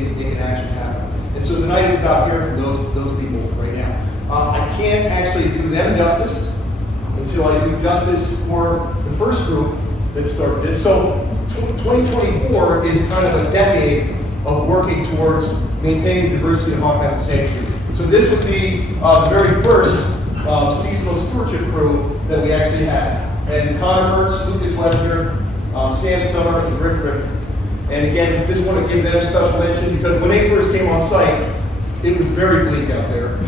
make an action happen. And so tonight is about hearing from those people right now. I can't actually do them justice until I do justice for the first group that started this. So 2024 is kind of a decade of working towards maintaining diversity in Hawk Mountain Sanctuary. So this would be the very first seasonal stewardship crew that we actually had. And commemorates, Lucas Wester, Sam Summer, and Rick Ritter. And again, just want to give them special mention because when they first came on site, it was very bleak out there.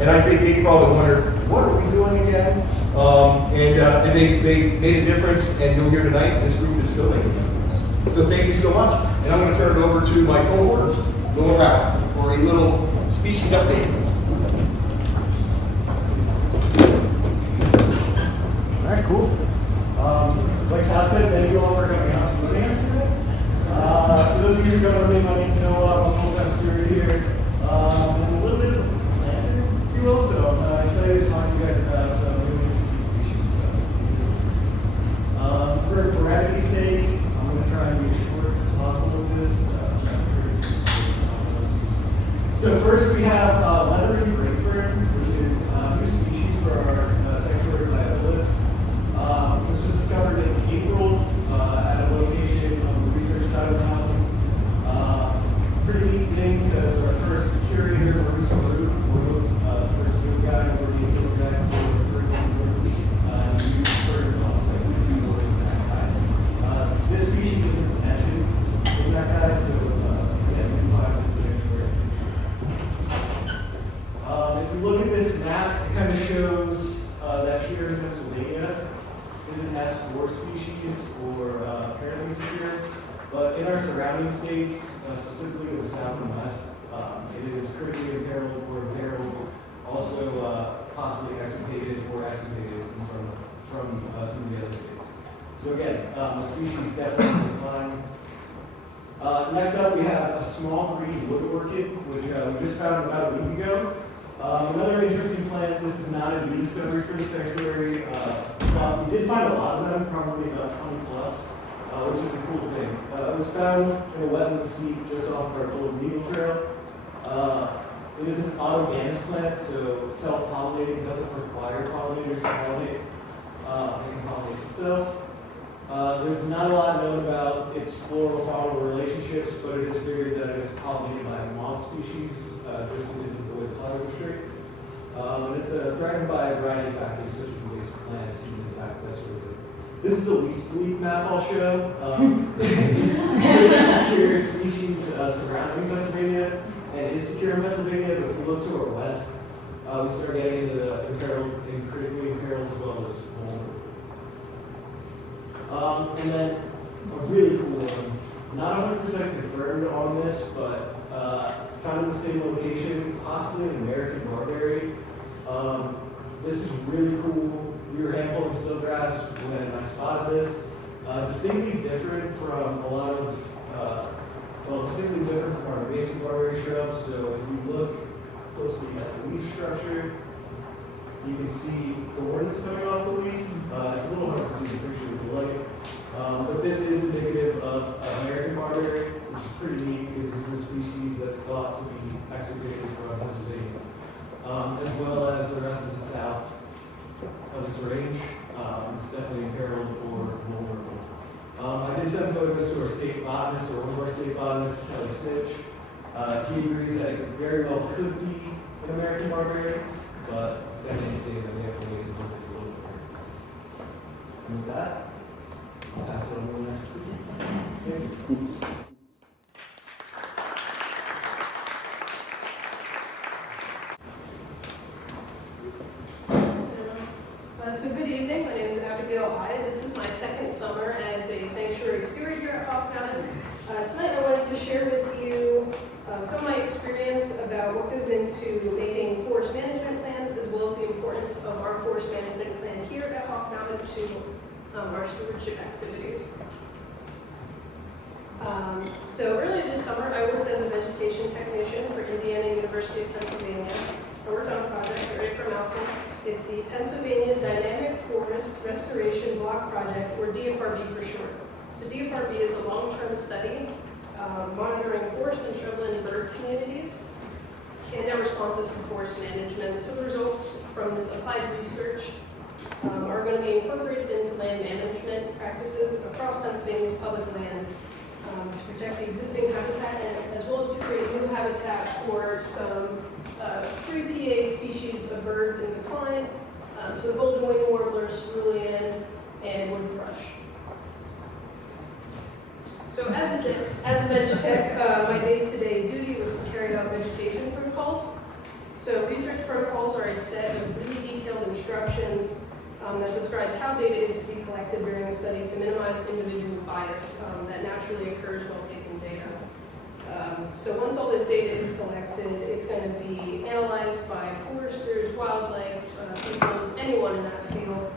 And I think they probably wondered, what are we doing again? And they made a difference, and you'll hear tonight, this group is still making a difference. So thank you so much. And I'm going to turn it over to my cohort, Noah Rapp, for a little species update. All right, cool. Like Todd said, thank you all for coming out and joining us today. For those of you who don't really know me, I'm a full-time steward here. I'm a little bit of a planner, if you will, so I'm excited to talk to you guys about some really interesting species this season. For brevity's sake, I'm going to try and be as short as possible with this. So first we have leathery grapefern, which is a new species for our sanctuary biodiversity. This was discovered in April at a location on the research side of the mountain. Pretty neat thing because our first curator, Maurice Maroon, the first field guide, or the field guide for the first release, used birds on site to do work in that guide. This species isn't mentioned in that guide, so yeah, we find the sanctuary. If we look at this map, it kind of shows that here in Pennsylvania is an S4 species, or apparently secure. But in our surrounding states, specifically the south and west, it is critically imperiled or imperiled, also possibly extirpated or extirpated from some of the other states. So again, the species definitely in decline. Next up, we have a small green wood orchid, which we just found about a week ago. Another interesting plant. This is not a new discovery for the sanctuary. We did find a lot of them, probably about 20 plus, which is a cool thing. It was found in a wetland seat just off our Golden Needle Trail. It is an autogamous plant, so self-pollinating, doesn't require pollinators to pollinate. It can pollinate itself. There's not a lot known about its floral-faunal relationships, but it is figured that it is pollinated by a moth species, just because of the way the flowers are straight. And it's threatened by a variety of factors, such as invasive plants, human impact, that sort of thing. This is the least bleak map I'll show. It's a secure species surrounding Pennsylvania, and is secure in Pennsylvania, but if we look to our west, we start getting into the imperiled and critically imperiled as well as vulnerable. And then a really cool one, not 100% confirmed on this, but found in the same location, possibly an American barberry. This is really cool. We were hand pulling stillgrass when I spotted this. Distinctly different from a lot of, distinctly different from our invasive barberry shrubs. So if you look closely at the leaf structure, you can see thorns coming off the leaf. It's a little hard to see in the picture with the light. But this is indicative of American barberry, which is pretty neat because this is a species that's thought to be extirpated from Pennsylvania, as well as the rest of the south of its range. It's definitely imperiled or vulnerable. I did send photos to our state botanist, or one of our state botanists, Kelly Sitch. He agrees that it very well could be an American barberry, but if anything, then we have to wait until it's a little bit. And with that, I'll pass it on to the next speaker. Thank you. So good evening, my name is Abigail I. This is my second summer as a sanctuary steward here at Hawk Mountain. Tonight I wanted to share with you some of my experience about what goes into making forest management plans, as well as the importance of our forest management plan here at Hawk Mountain to our stewardship activities. So earlier this summer, I worked as a vegetation technician for Indiana University of Pennsylvania. I worked on a project right from Alpha. It's the Pennsylvania Dynamic Forest Restoration Block Project, or DFRB for short. So DFRB is a long-term study monitoring forest and shrub responses to forest management. So the results from this applied research are going to be incorporated into land management practices across Pennsylvania's public lands to protect the existing habitat as well as to create new habitat for some 3 PA species of birds in decline. So the golden winged warbler, cerulean, and wood thrush. So as a veg tech, my day-to-day duty was to carry out vegetation protocols. So research protocols are a set of really detailed instructions that describes how data is to be collected during a study to minimize individual bias that naturally occurs while taking data. So once all this data is collected, it's going to be analyzed by foresters, wildlife, people, anyone in that field,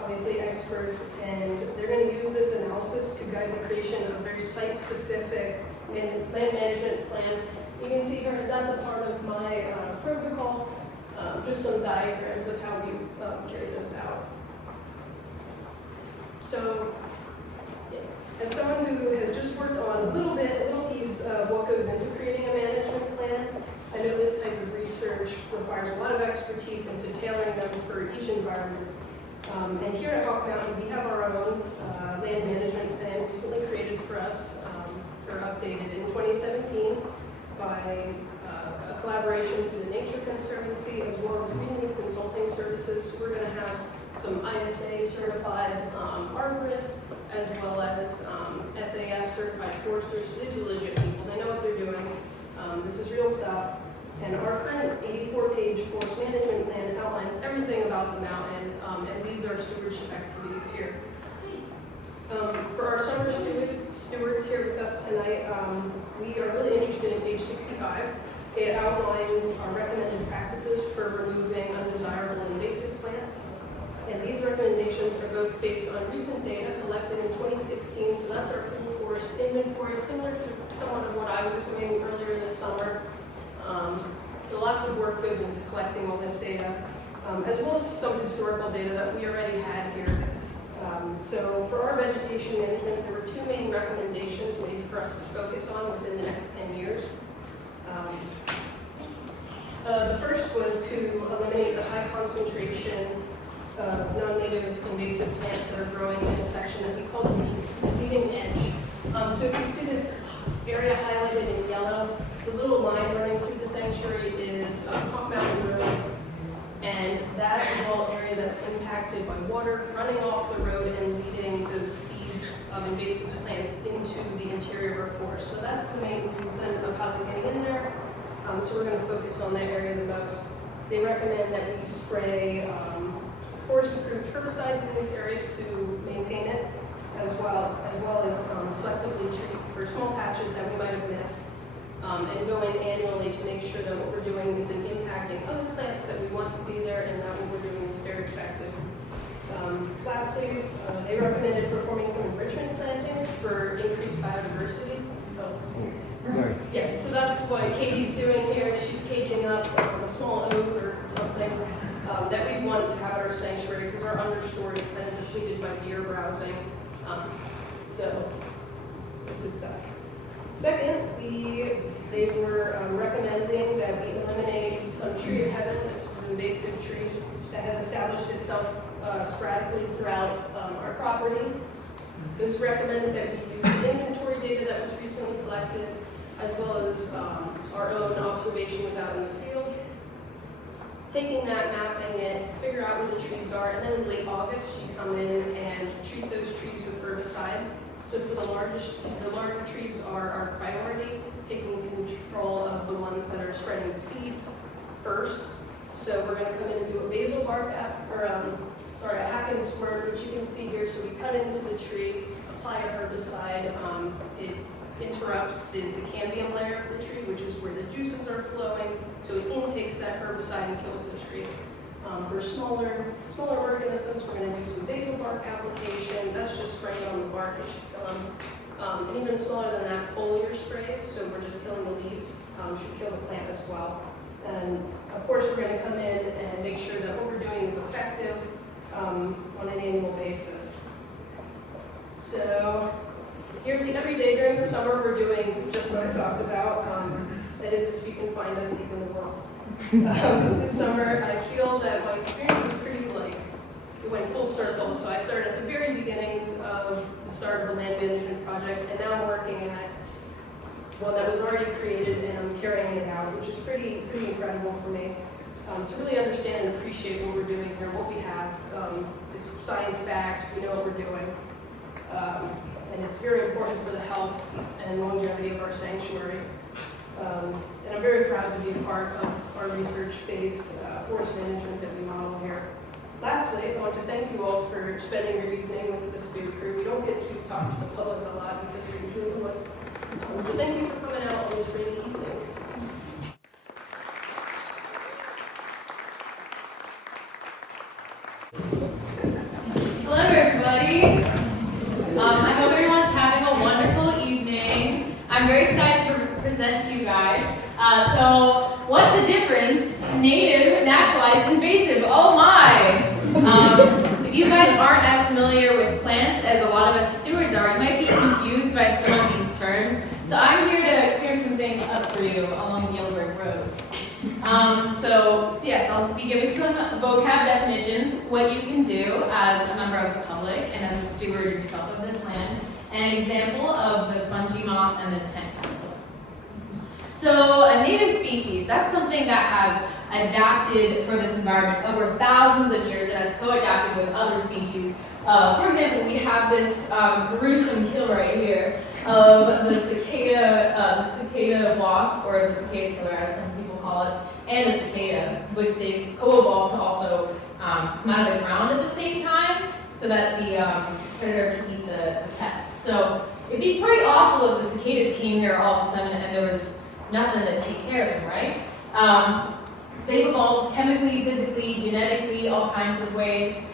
obviously experts, and they're going to use this analysis to guide the creation of very site-specific land management plans. You can see here that's a part of my protocol, just some diagrams of how we carry those out. So, yeah. As someone who has just worked on a little piece of what goes into creating a management plan, I know this type of research requires a lot of expertise into tailoring them for each environment. And here at Hawk Mountain, we have our own land management plan recently created for us, or updated in 2017 by a collaboration through the Nature Conservancy as well as Greenleaf Consulting Services. So we're going to have some ISA certified arborists as well as SAF certified foresters. So these are legit people. They know what they're doing. This is real stuff. And our current 84-page forest management plan outlines everything about the mountain and leads our stewardship activities here. For our summer stewards here with us tonight, we are really interested in page 65. It outlines our recommended practices for removing undesirable invasive plants. And these recommendations are both based on recent data collected in 2016, so that's our full forest inventory, similar to somewhat of what I was doing earlier in the summer. So lots of work goes into collecting all this data, as well as some historical data that we already had here. So for our vegetation management, there were 2 main recommendations made for us to focus on within the next 10 years. The first was to eliminate the high concentration of non-native invasive plants that are growing in a section that we call the leading edge. So if you see this area highlighted in yellow, the little line running through the sanctuary is Hawk Mountain Road, and that is all area that's impacted by water running off the road and leading those seeds of invasive plants into the interior of forest. So that's the main reason of how they're getting in there. So we're going to focus on that area the most. They recommend that we spray forest-approved herbicides in these areas to maintain it, as well as selectively treat for small patches that we might have missed, and go in annually to make sure that what we're doing isn't impacting other plants that we want to be there and that what we're doing is very effective. Lastly, they recommended performing some enrichment plantings for increased biodiversity. Sorry. Yeah, so that's what Katie's doing here. She's caging up a small oak or something that we want to have at our sanctuary because our understory is kind of depleted by deer browsing. So it's good stuff. Second, they were recommending that we eliminate some tree of heaven, which is an invasive tree that has established itself sporadically throughout our property. It was recommended that we use the inventory data that was recently collected, as well as our own observation out in the field. Taking that, mapping it, figure out where the trees are, and then in late August, you come in and treat those trees with herbicide. So for the larger trees are our priority, taking control of the ones that are spreading seeds first. So we're going to come in and do a basal bark, a hack and squirt, which you can see here. So we cut into the tree, apply a herbicide. It interrupts the cambium layer of the tree, which is where the juices are flowing. So it intakes that herbicide and kills the tree. For smaller organisms, we're going to do some basal bark application. That's just spraying on the bark. It should kill them. And even smaller than that, foliar sprays. So we're just killing the leaves. Should kill the plant as well. And of course, we're going to come in and make sure that what we're doing is effective on an annual basis. So every day during the summer, we're doing just what I talked about. That is, if you can find us deep in the woods. This summer, I feel that my experience was pretty it went full circle. So I started at the very beginnings of the start of the land management project, and now I'm working at one that was already created, and I'm carrying it out, which is pretty incredible for me. To really understand and appreciate what we're doing here, what we have is science-backed, we know what we're doing. And it's very important for the health and longevity of our sanctuary. And I'm very proud to be a part of our research-based forest management that we model here. Lastly, I want to thank you all for spending your evening with the Stew crew. We don't get to talk to the public a lot because we're usually in the woods. So thank you for coming out on this rainy evening. Hello everybody. I hope everyone's having a wonderful evening. I'm very excited to present to you guys. So what's the difference? Native, naturalized, invasive. Oh my! If you guys aren't as familiar with plants as a lot of us stewards are, you might be confused by some of these terms. So I'm here to clear some things up for you along the Yellow Brick Road. So yes, I'll be giving some vocab definitions, what you can do as a member of the public and as a steward yourself of this land, and an example of the spongy moth and the tent caterpillar. So a native species, that's something that has adapted for this environment over thousands of years and has co-adapted with other species. For example, we have this gruesome kill right here of the cicada wasp, or the cicada killer as some people call it, and the cicada, which they've co-evolved to also come out of the ground at the same time so that the predator can eat the pest. So it'd be pretty awful if the cicadas came here all of a sudden and there was nothing to take care of them, right? So they've evolved chemically, physically, genetically, all kinds of ways.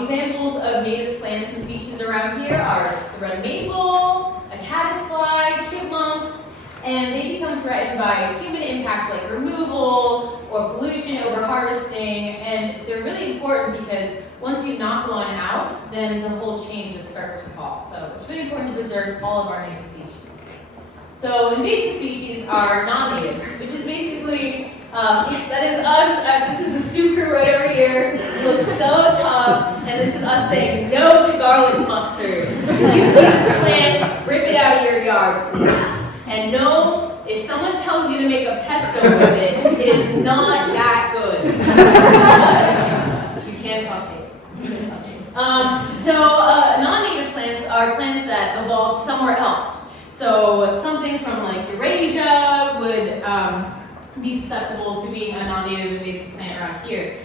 Examples of native plants and species around here are the red maple, a caddisfly, chipmunks, and they become threatened by human impacts like removal or pollution, over-harvesting, and they're really important because once you knock one out, then the whole chain just starts to fall. So it's really important to preserve all of our native species. So invasive species are non-natives, which is basically, yes, that is us. This is the stew crew right over here. It looks so tough, and this is us saying no to garlic mustard. If you see this plant, rip it out of your yard, please. And no, if someone tells you to make a pesto with it, it is not that good. You can saute it. It's good saute. Non-native plants are plants that evolved somewhere else. So something from like Eurasia would be susceptible to being a non-native invasive plant around here.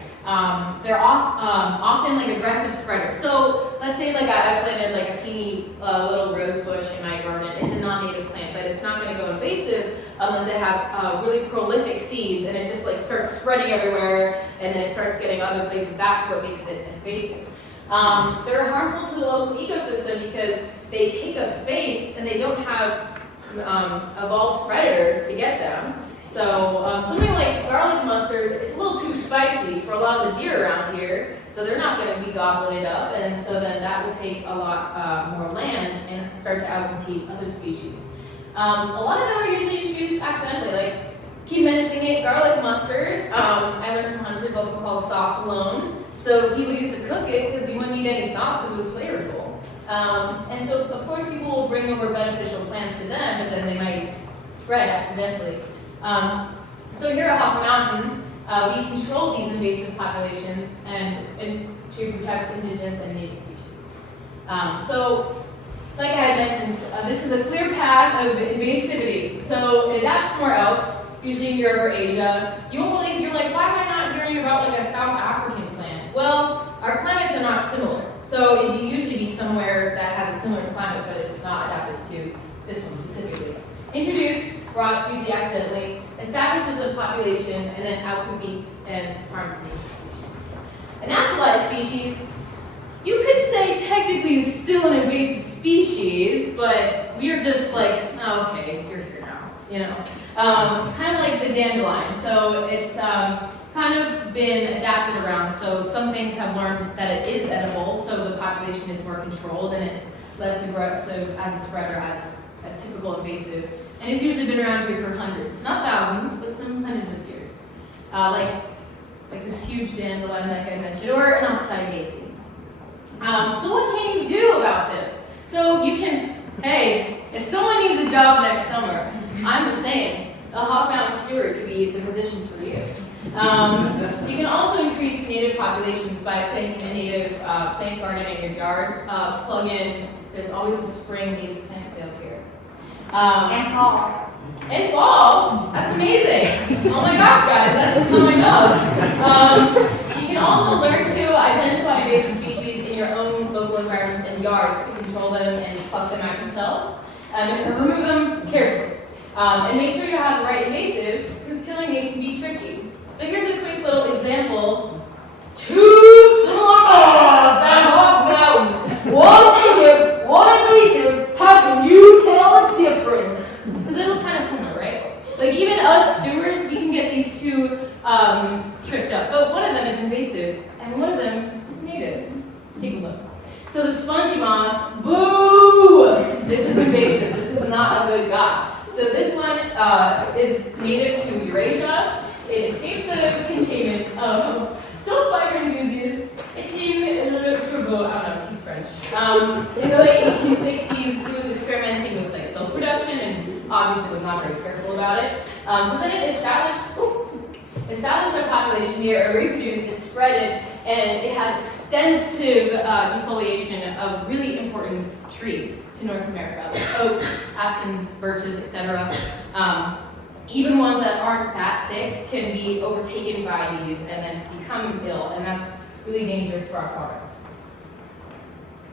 They're often like aggressive spreaders. So let's say like I planted like a teeny little rose bush in my garden. It's a non-native plant, but it's not going to go invasive unless it has really prolific seeds and it just like starts spreading everywhere and then it starts getting other places. That's what makes it invasive. They're harmful to the local ecosystem because they take up space and they don't have evolved predators to get them. So something like garlic mustard, it's a little too spicy for a lot of the deer around here, so they're not going to be gobbling it up, and so then that will take a lot more land and start to outcompete other species. A lot of them are usually introduced accidentally, like keep mentioning it, garlic mustard, I learned from hunters, also called sauce alone. So people used to cook it because you wouldn't need any sauce because it was flavorful. And so, of course, people will bring over beneficial plants to them, but then they might spread accidentally. So here at Hawk Mountain, we control these invasive populations and to protect indigenous and native species. So, like I had mentioned, this is a clear path of invasivity. So it adapts somewhere else, usually in Europe or Asia. You won't believe, you're like, why am I not hearing about like a South African plant? Well, our climates are not similar. So it would usually be somewhere that has a similar climate, but it's not adapted to this one specifically. Introduced, brought usually accidentally, establishes a population, and then outcompetes and harms native species. A naturalized species, you could say technically is still an invasive species, but we're just like, oh, okay, you're here now, you know. Kind of like the dandelion. So it's kind of been adapted around. So some things have learned that it is edible, so the population is more controlled and it's less aggressive as a spreader as a typical invasive and it's usually been around here for hundreds, not thousands, but some hundreds of years. Like this huge dandelion like I mentioned, or an oxeye daisy. So what can you do about this? So you can, hey, if someone needs a job next summer, I'm just saying, a Hawk Mountain Steward could be the position for you. You can also increase native populations by planting a native plant garden in your yard. Plug in, there's always a spring native plant sale here. And fall. And fall, that's amazing. Oh my gosh, guys, that's coming up. You can also learn to identify invasive species in your own local environments and yards to control them and pluck them out yourselves. And remove them carefully. And make sure you have the right invasive, because killing them can be tricky. So here's a quick little example. 2 swimmers at Hawk Mountain. One native, one invasive. How can you tell a difference? Because they look kind of similar, right? Like even us stewards, we can get these two tripped up. But one of them is invasive, and one of them is native. Let's take a look. So the spongy moth, boo! This is invasive. This is not a good guy. So this one is native to Eurasia. It escaped the containment of some fiber enthusiast, Etienne Trevaux, I don't know, he's French. In the late 1860s, he was experimenting with like silk production and obviously was not very careful about it. So then it established a population here, it reproduced, it spread it, and it has extensive defoliation of really important trees to North America, like oaks, aspens, birches, etc. Even ones that aren't that sick can be overtaken by these and then become ill, and that's really dangerous for our forests.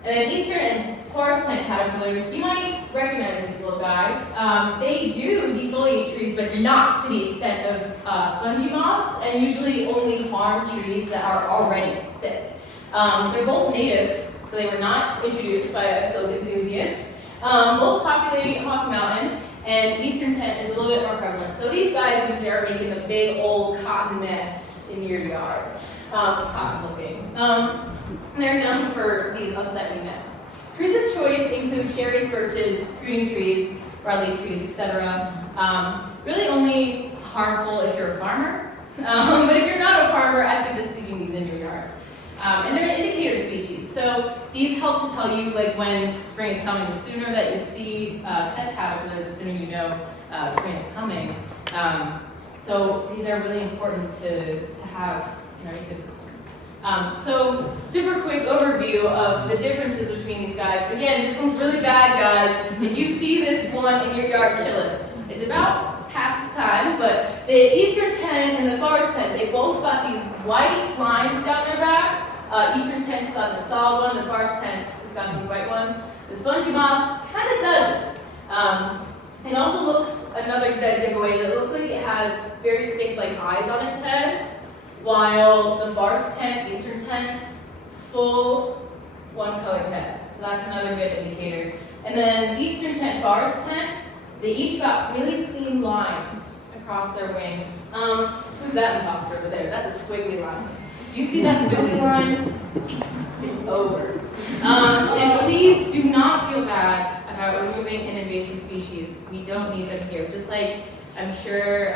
And then eastern and forest tent caterpillars, you might recognize these little guys. They do defoliate trees, but not to the extent of spongy moths, and usually only harm trees that are already sick. They're both native, so they were not introduced by a silk enthusiast. Both populate Hawk Mountain, and eastern tent is a little bit more prevalent. So these guys usually are making a big old cotton mess in your yard. Cotton looking. They're known for these unsightly nests. Trees of choice include cherries, birches, fruiting trees, broadleaf trees, etc. Really only harmful if you're a farmer. But if you're not a farmer, I suggest leaving these in your yard. And they're an indicator species. So these help to tell you like when spring is coming. The sooner that you see tent caterpillars, the sooner you know spring is coming. So these are really important to have in our ecosystem. So super quick overview of the differences between these guys. Again, this one's really bad, guys. If you see this one in your yard, kill it. It's about half the time, but the eastern tent and the forest tent, they both got these white lines down their back. Eastern tent got the solid one, the forest tent has got these white ones. The spongy moth kind of doesn't. It also looks, another dead giveaway, it looks like it has very distinct like eyes on its head, while the forest tent, eastern tent, full one-colored head. So that's another good indicator. And then eastern tent, forest tent, they each got really clean lines across their wings. Who's that imposter over there? That's a squiggly line. You see that squiggly line? It's over. And please do not feel bad about removing an invasive species. We don't need them here. Just like I'm sure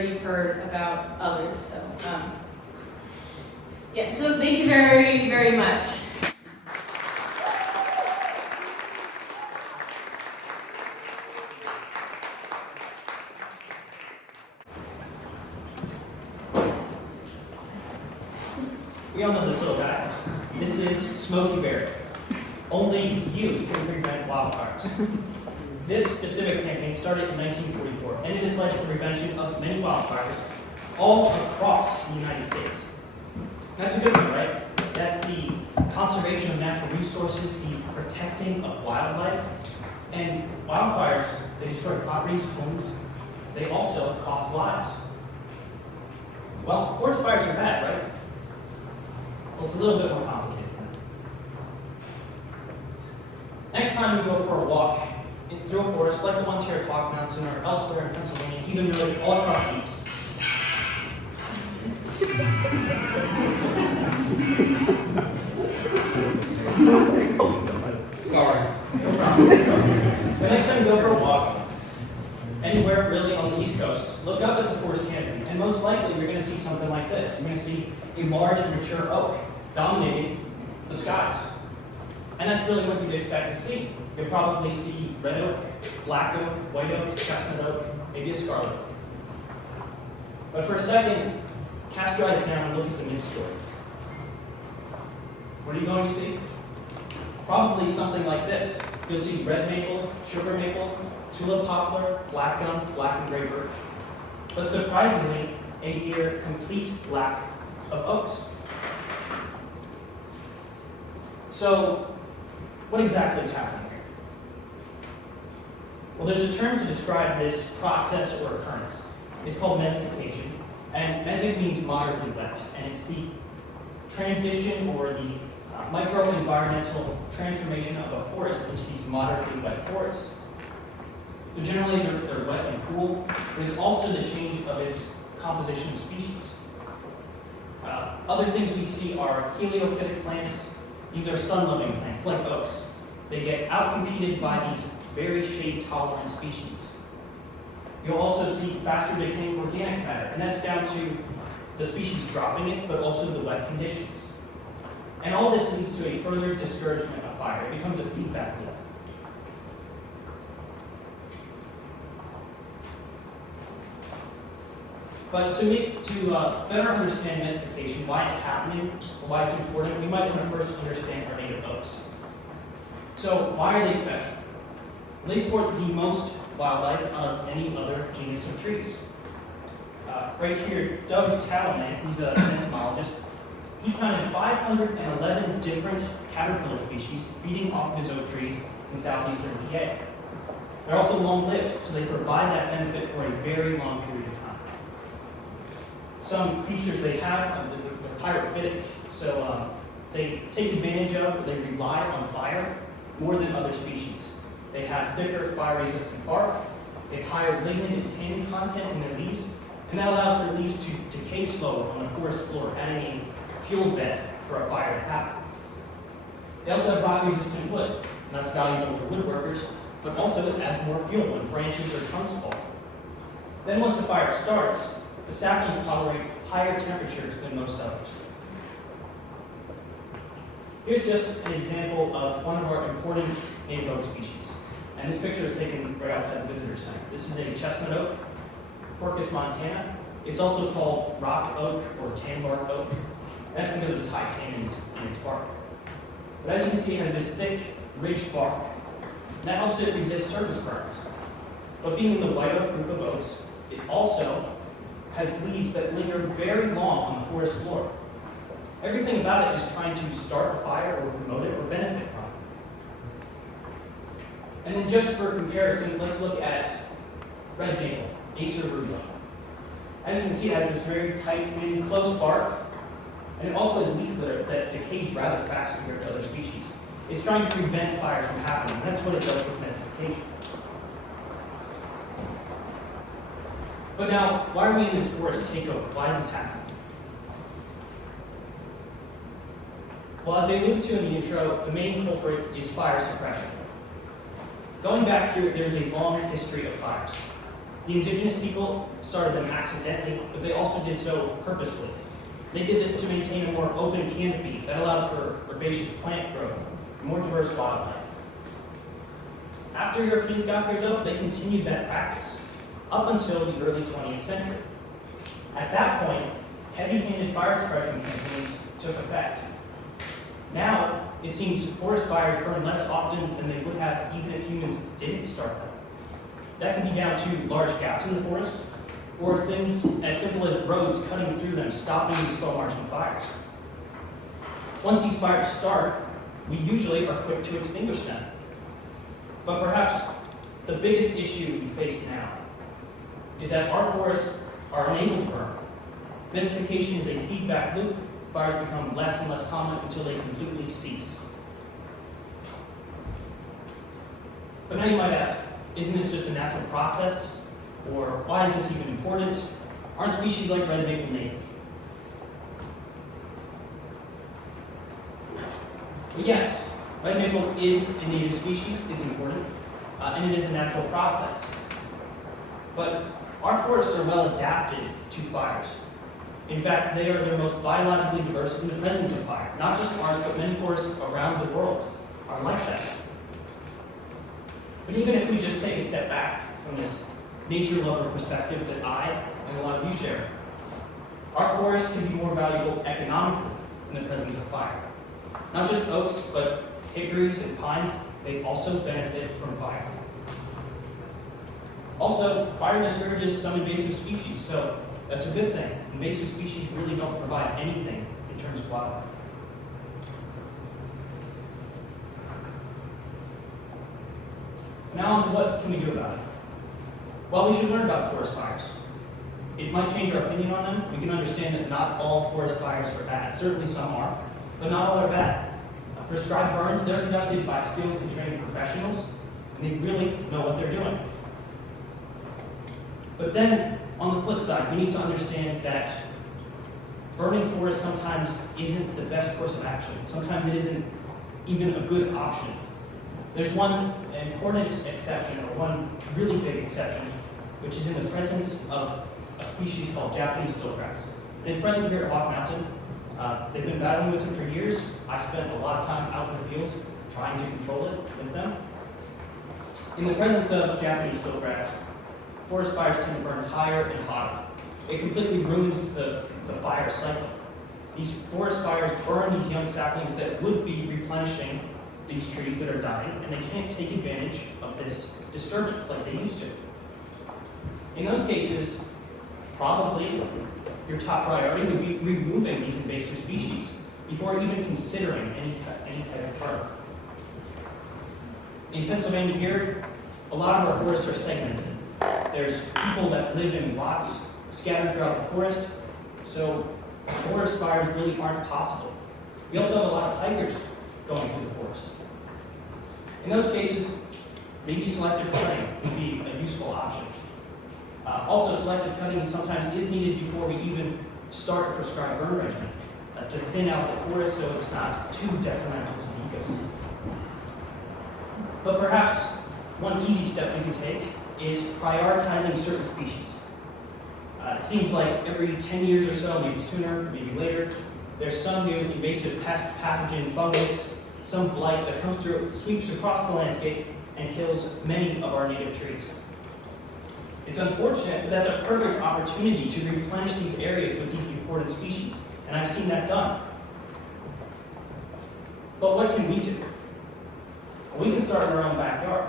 you've heard about others. So yes. So thank you very, very much. We all know this little guy. This is Smokey Bear. Only you can prevent wildfires. This specific campaign started in 1944, and it has led to the prevention of many wildfires all across the United States. That's a good thing, right? That's the conservation of natural resources, the protecting of wildlife. And wildfires, they destroy properties, homes. They also cost lives. Well, forest fires are bad, right? Well, it's a little bit more complicated. Next time you go for a walk through a forest like the ones here at Hawk Mountain or elsewhere in Pennsylvania, even really all across the east. Sorry. No problem. The next time you go for a walk, really on the East Coast, look up at the forest canopy, and most likely you're going to see something like this. You're going to see a large mature oak dominating the skies. And that's really what you'd expect to see. You'll probably see red oak, black oak, white oak, chestnut oak, maybe a scarlet oak. But for a second, cast your eyes down and look at the mid-story. What are you going to see? Probably something like this. You'll see red maple, sugar maple, tulip poplar, black gum, black and gray birch. But surprisingly, a near complete lack of oaks. So, what exactly is happening here? Well, there's a term to describe this process or occurrence. It's called mesification. And mesic means moderately wet, and it's the transition or the micro-environmental transformation of a forest into these moderately wet forests. So generally, they're wet and cool, but it's also the change of its composition of species. Other things we see are heliophytic plants. These are sun-loving plants, like oaks. They get outcompeted by these very shade-tolerant species. You'll also see faster decaying organic matter, and that's down to the species dropping it, but also the wet conditions. And all this leads to a further discouragement of fire. It becomes a feedback loop. But to better understand mesification, why it's happening, or why it's important, we might want to first understand our native oaks. So why are they special? They support the most wildlife out of any other genus of trees. Right here, Doug Talman, he's an entomologist, he counted 511 different caterpillar species feeding off his oak trees in southeastern PA. They're also long-lived, so they provide that benefit for a very long period of time. Some features they have, they're pyrophytic, so they take advantage of, they rely on fire more than other species. They have thicker fire-resistant bark, they have higher lignin and tannin content in their leaves, and that allows their leaves to decay slower on the forest floor, adding a fuel bed for a fire to happen. They also have rot-resistant wood, and that's valuable for woodworkers, but also it adds more fuel when branches or trunks fall. Then once the fire starts, the saplings tolerate higher temperatures than most others. Here's just an example of one of our important native oak species. And this picture is taken right outside the visitor center. This is a chestnut oak, Quercus montana. It's also called rock oak or tanbark oak. That's because of its high tannins in its bark. But as you can see, it has this thick, ridged bark. And that helps it resist surface burns. But being in the white oak group of oaks, it also has leaves that linger very long on the forest floor. Everything about it is trying to start a fire or promote it or benefit from it. And then just for comparison, let's look at red maple, Acer rubra. As you can see, it has this very tight, thin, close bark, and it also has leaf litter that decays rather fast compared to other species. It's trying to prevent fires from happening, and that's what it does with mesification. But now, why are we in this forest takeover? Why is this happening? Well, as I alluded to in the intro, the main culprit is fire suppression. Going back here, there's a long history of fires. The indigenous people started them accidentally, but they also did so purposefully. They did this to maintain a more open canopy that allowed for herbaceous plant growth, more diverse wildlife. After Europeans got here, though, they continued that practice up until the early 20th century. At that point, heavy-handed fire suppression campaigns took effect. Now, it seems forest fires burn less often than they would have even if humans didn't start them. That can be down to large gaps in the forest, or things as simple as roads cutting through them, stopping these slow-marching fires. Once these fires start, we usually are quick to extinguish them. But perhaps the biggest issue we face now is that our forests are unable to burn. Mesification is a feedback loop. Fires become less and less common until they completely cease. But now you might ask, isn't this just a natural process? Or why is this even important? Aren't species like red maple native? Well, yes, red maple is a native species, it's important, and it is a natural process. But our forests are well adapted to fires. In fact, they are the most biologically diverse in the presence of fire. Not just ours, but many forests around the world are like that. But even if we just take a step back from this nature lover perspective that I and a lot of you share, our forests can be more valuable economically in the presence of fire. Not just oaks, but hickories and pines, they also benefit from fire. Also, fire discourages some invasive species, so that's a good thing. Invasive species really don't provide anything in terms of wildlife. Now on to what can we do about it? Well, we should learn about forest fires. It might change our opinion on them. We can understand that not all forest fires are bad. Certainly some are, but not all are bad. Prescribed burns, they're conducted by skilled and trained professionals, and they really know what they're doing. But then, on the flip side, we need to understand that burning forests sometimes isn't the best course of action. Sometimes it isn't even a good option. There's one important exception, or one really big exception, which is in the presence of a species called Japanese steelgrass. And it's present here at Hawk Mountain. They've been battling with it for years. I spent a lot of time out in the fields trying to control it with them. In the presence of Japanese steelgrass, forest fires tend to burn higher and hotter. It completely ruins the fire cycle. These forest fires burn these young saplings that would be replenishing these trees that are dying, and they can't take advantage of this disturbance like they used to. In those cases, probably your top priority would be removing these invasive species before even considering any type of burn. In Pennsylvania here, a lot of our forests are segmented. There's people that live in lots scattered throughout the forest, so forest fires really aren't possible. We also have a lot of hikers going through the forest. In those cases, maybe selective cutting would be a useful option. Also, selective cutting sometimes is needed before we even start a prescribed burn regimen to thin out the forest so it's not too detrimental to the ecosystem. But perhaps one easy step we can take is prioritizing certain species. It seems like every 10 years or so, maybe sooner, maybe later, there's some new invasive pest, pathogen, fungus, some blight that comes through, sweeps across the landscape, and kills many of our native trees. It's unfortunate, but that's a perfect opportunity to replenish these areas with these important species, and I've seen that done. But what can we do? Well, we can start in our own backyard.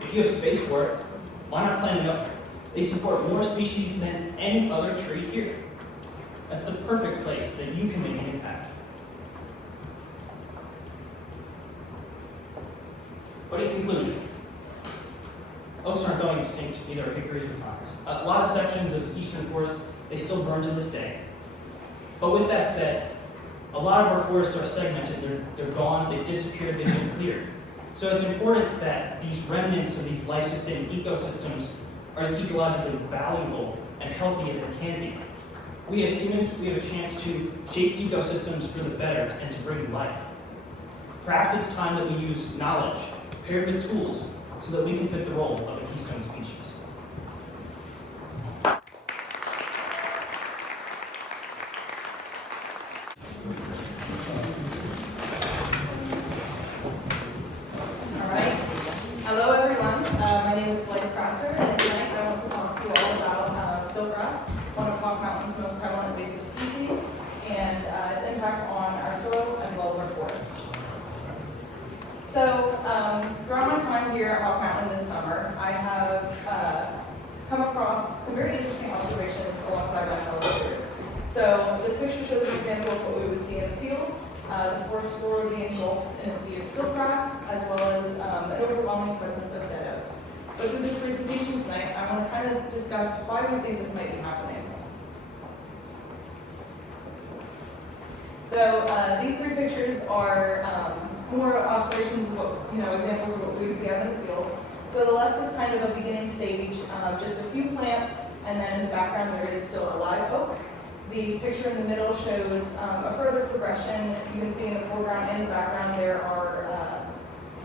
If you have space for it, why not plant it up? They support more species than any other tree here. That's the perfect place that you can make an impact. But in conclusion, oaks aren't going extinct, neither are hickories or pines. A lot of sections of the eastern forest, they still burn to this day. But with that said, a lot of our forests are segmented. They're gone, they've disappeared, they've been cleared. So it's important that these remnants of these life-sustaining ecosystems are as ecologically valuable and healthy as they can be. We as humans, we have a chance to shape ecosystems for the better and to bring life. Perhaps it's time that we use knowledge paired with tools so that we can fit the role of a keystone species. All right. Hello, everyone. My name is Blake Crosser, and tonight I want to talk to you all about siltgrass, one of Hawk Mountain's most prevalent invasive species, and its impact on our soil as well as our forests. So, throughout my time here at Hawk Mountain this summer, I have come across some very interesting observations alongside my fellow stewards. So, this picture shows an example of what we would see in the field. The forest floor being engulfed in a sea of siltgrass, as well as an overwhelming presence of dead oaks. But through this presentation tonight, I want to kind of discuss why we think this might be happening. So these three pictures are more observations of what, examples of what we would see out in the field. So the left is kind of a beginning stage, just a few plants, and then in the background there is still a live oak. The picture in the middle shows a further progression. You can see in the foreground and the background there are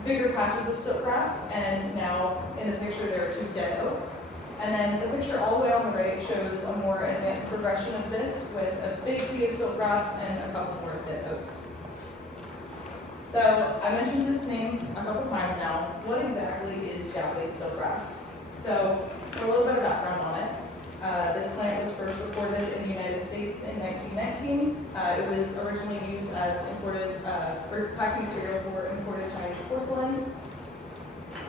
bigger patches of siltgrass, and now in the picture there are two dead oaks. And then the picture all the way on the right shows a more advanced progression of this with a big sea of siltgrass and a couple more dead oaks. So I mentioned its name a couple times now. What exactly is Japanese siltgrass? So for a little bit of background on it, this plant was first reported in the United States in 1919. It was originally used as imported packing material for imported Chinese porcelain.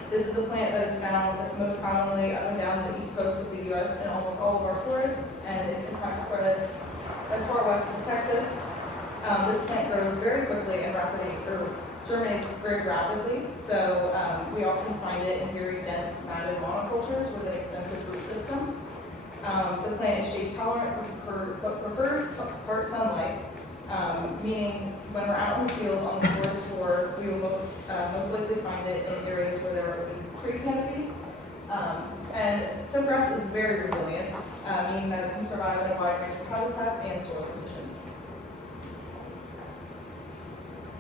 This is a plant that is found most commonly up and down the east coast of the U.S. in almost all of our forests, and its impact spreads as far west as Texas. This plant grows very quickly and germinates very rapidly, so we often find it in very dense matted monocultures with an extensive root system. The plant is shade tolerant but prefers part sunlight, meaning when we're out in the field on the forest floor, we will most likely find it in areas where there are tree canopies. And siltgrass is very resilient, meaning that it can survive in a wide range of habitats and soil conditions.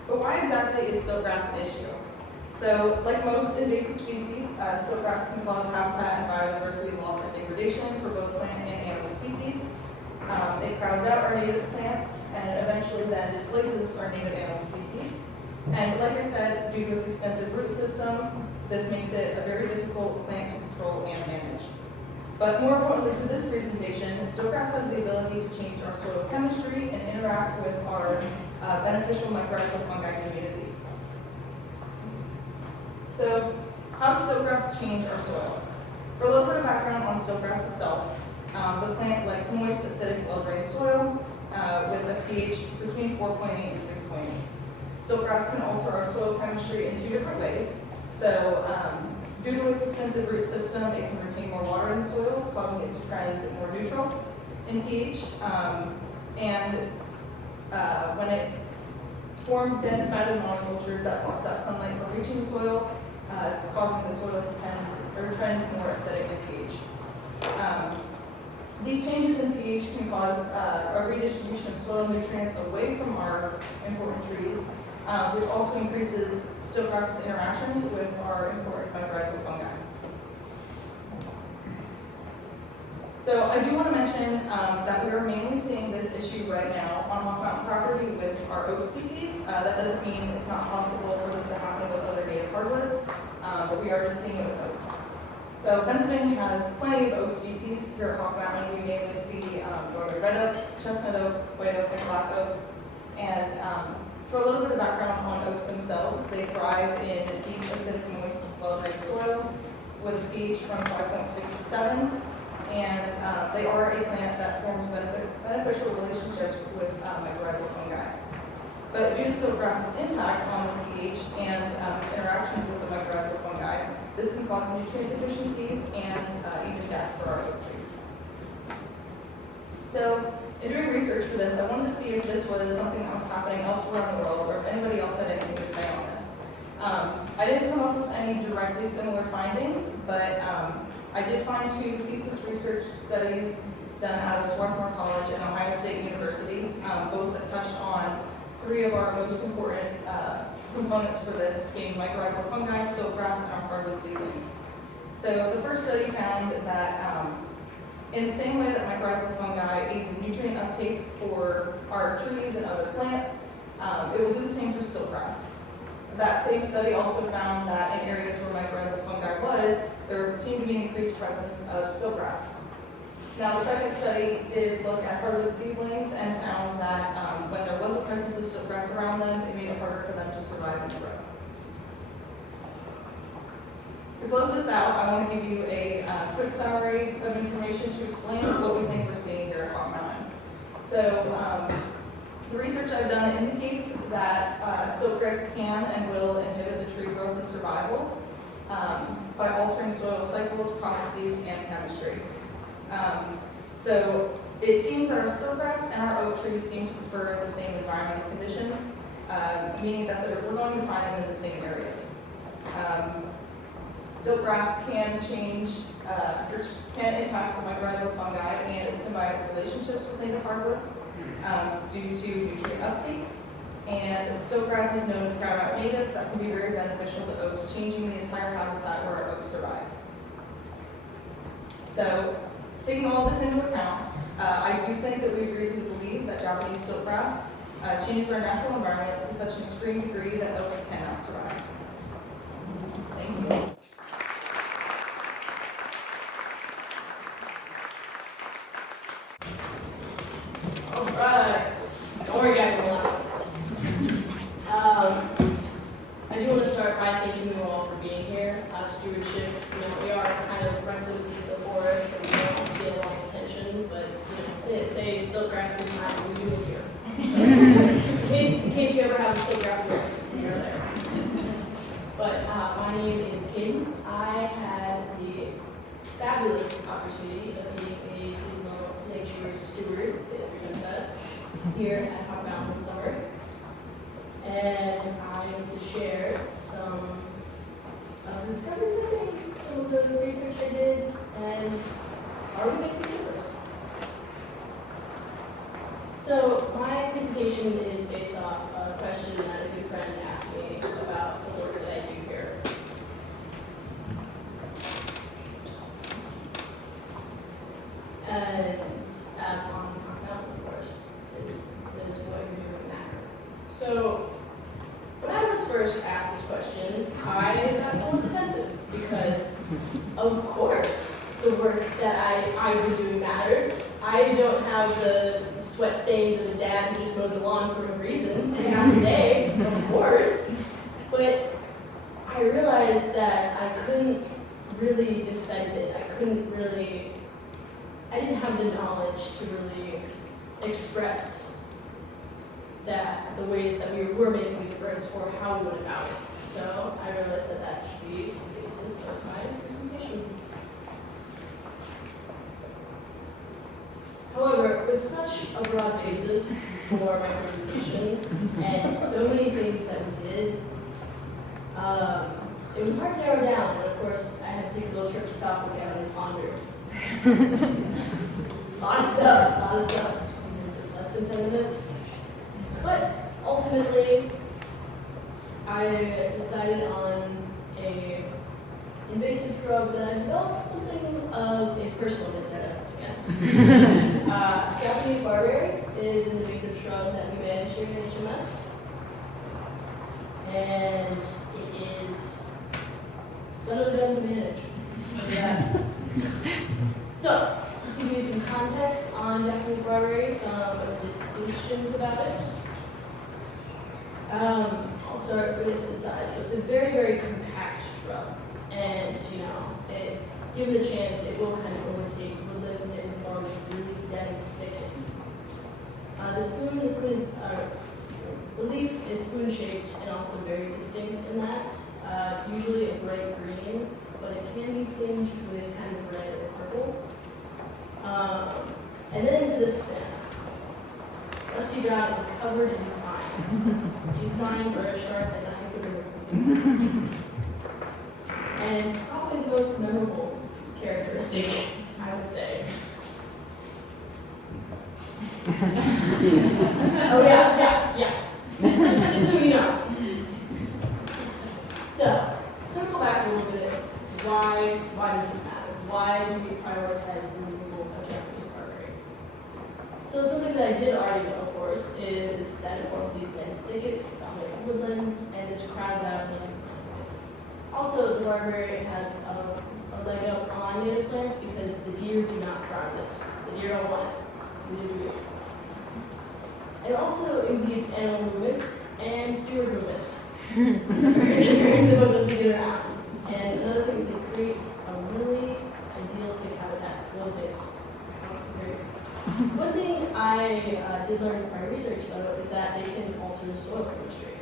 But why exactly is siltgrass an issue? So, like most invasive species, siltgrass can cause habitat and biodiversity loss and degradation for both plant and animal species. It crowds out our native plants and eventually then displaces our native animal species. And like I said, due to its extensive root system, this makes it a very difficult plant to control and manage. But more importantly to this presentation, siltgrass has the ability to change our soil chemistry and interact with our beneficial mycorrhizal fungi communities. So, how does siltgrass change our soil? For a little bit of background on siltgrass itself, the plant likes moist, acidic, well-drained soil with a pH between 4.8 and 6.8. Siltgrass can alter our soil chemistry in two different ways. So, due to its extensive root system, it can retain more water in the soil, causing it to trend more neutral in pH. When it forms dense matted monocultures that blocks out sunlight from reaching the soil, causing the soil to trend more acidic in pH. These changes in pH can cause a redistribution of soil nutrients away from our important trees, which also increases siltgrass's interactions with our important mycorrhizal fungi. So I do want to mention that we are mainly seeing this issue right now on Hawk Mountain property with our oak species. That doesn't mean it's not possible for this to happen with other native hardwoods, but we are just seeing it with oaks. So Pennsylvania has plenty of oak species. Here at Hawk Mountain, we mainly see northern red oak, chestnut oak, white oak, and black oak. And for a little bit of background on oaks themselves, they thrive in deep, acidic, moist, well-drained soil with a pH from 5.6 to 7. And they are a plant that forms beneficial relationships with mycorrhizal fungi. But due to siltgrass's impact on the pH and its interactions with the mycorrhizal fungi, this can cause nutrient deficiencies and even death for our oak trees. So, in doing research for this, I wanted to see if this was something that was happening elsewhere in the world or if anybody else had anything to say on this. I didn't come up with any directly similar findings, but I did find two thesis research studies done out of Swarthmore College and Ohio State University, both that touched on three of our most important components for this, being mycorrhizal fungi, siltgrass, and our hardwood seedlings. So the first study found that in the same way that mycorrhizal fungi aids in nutrient uptake for our trees and other plants, it will do the same for siltgrass. That same study also found that in areas where mycorrhizal fungi was, there seemed to be an increased presence of siltgrass. Now, the second study did look at hardwood seedlings and found that when there was a presence of siltgrass around them, it made it harder for them to survive and grow. To close this out, I want to give you a quick summary of information to explain what we think we're seeing here at Hawk Mountain. So, the research I've done indicates that siltgrass can and will inhibit the tree growth and survival by altering soil cycles, processes, and chemistry. So it seems that our siltgrass and our oak trees seem to prefer the same environmental conditions, meaning that we're going to find them in the same areas. Siltgrass can change, or can impact the mycorrhizal fungi and its symbiotic relationships with native hardwoods due to nutrient uptake. And siltgrass is known to crowd out natives that can be very beneficial to oaks, changing the entire habitat where our oaks survive. So, taking all this into account, I do think that we have reason to believe that Japanese siltgrass changes our natural environment to such an extreme degree that oaks cannot survive. Thank you. Alright. Don't worry guys, I'm not. I do want to start by thanking you all for being here. Stewardship, we are kind of recluse of the forest, so we don't get a lot of attention, but say still grass through time, we do it here. So, in case you ever have a still grass grass, we are there. But my name is Kins. I had the fabulous opportunity of being a Seasonal Sanctuary Steward, say that 3 times fast, here at Hop Mountain this summer. And I want to share some discoveries I think, some of the research I did, and are we making a difference? So my presentation is based off a question that a good friend asked me about the work that I do here. And on Mountain, of course, does what you're doing matter. So when I was first asked this question, I got somewhat defensive because, of course, the work that I've been doing mattered. I don't have the sweat stains of a dad who just mowed the lawn for no reason every day, of course. But I realized that I couldn't really defend it. I didn't have the knowledge to really express that the ways that we were making a difference or how we went about it. So I realized that that should be the basis of my presentation. However, with such a broad basis for my presentations and so many things that we did, it was hard to narrow down. And of course, I had to take a little trip to South Lookout and ponder. A lot of stuff. Less than 10 minutes. But ultimately, I decided on a invasive shrub that I developed something of a personal vendetta against. Japanese barberry is an invasive shrub that we manage here at HMS. And it is son of a gun to manage. Yeah. So, just to give you some context on Japanese barberry, some of the distinctions about it. I'll start with the size. So it's a very, very compact shrub. And, given the chance, it will kind of overtake woodlands and form really dense thickets. The leaf is spoon-shaped and also very distinct in that. It's usually a bright green, but it can be tinged with kind of red or purple. And then to the stem. Rusty brown and covered in spines. These spines are as sharp as a hypodermic. And probably the most memorable characteristic, I would say. Oh yeah. Just so you know. So, circle back a little bit. Why does this matter? Why do we prioritize the removal of Japanese barberry? So something that I did already know, of course, is that it forms these dense thickets, dominant woodlands, and this crowds out native plant life. Also, the barberry has a leg up on native plants because the deer do not prize it. The deer don't want it. Neither do we. It also impedes animal movement and steward movement. Very difficult to get around. And another thing is they create a really ideal tick habitat, real ticks. One thing I did learn from my research, though, is that they can alter the soil chemistry.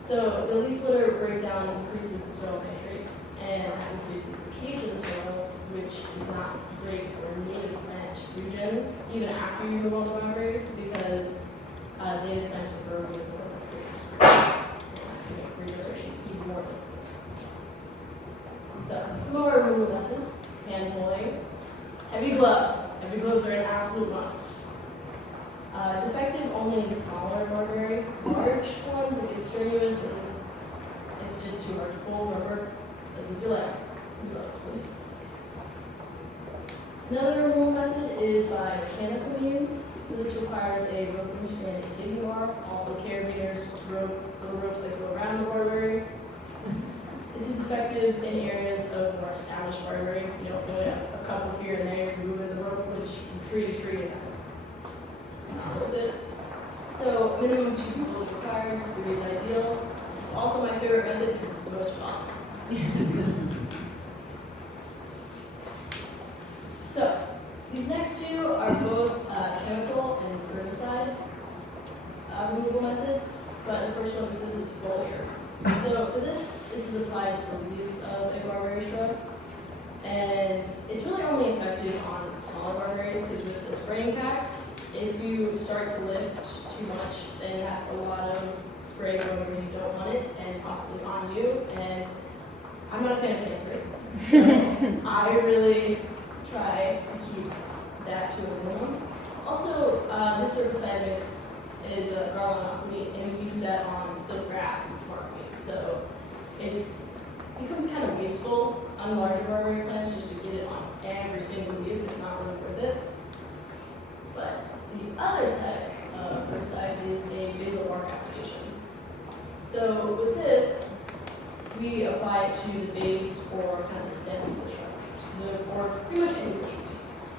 So the leaf litter breakdown increases the soil nitrate, and that increases the pH of the soil, which is not great for native plant regen, even after you remove all the barberry, because native plants prefer really more of the stage. That's going to make regeneration even more difficult. So, some of our removal methods: hand pulling, heavy gloves. Heavy gloves are an absolute must. It's effective only in smaller barberry. Large ones, it gets strenuous and it's just too hard to pull. Remember, with your legs, please. Another removal method is by mechanical means. So this requires a rope winch and a digging bar, also carabiners, little ropes that go around the barberry. This is effective in areas of more established barberry. You don't really have a couple here and there, moving the rope winch from tree to tree, and that's not worth it. So minimum 2 people is required, 3 is ideal. This is also my favorite method because it's the most fun. So, these next two are both chemical and herbicide removal methods, but the first one this is foliar. So for this is applied to the leaves of a barberry shrub, and it's really only effective on smaller barberries because with the spraying packs, if you start to lift too much, then that's a lot of spray going where you don't want it, and possibly on you, and I'm not a fan of cancer, so I really try to keep that to a minimum. Also, this herbicide mix is garland aquaneate, and we use that on still grass and smartweed. So it becomes kind of wasteful on larger barberry plants just to get it on every single leaf. It's not really worth it. But the other type of herbicide is a basal bark application. So with this, we apply it to the base or kind of the stems of the shrub. Or pretty much any tree species.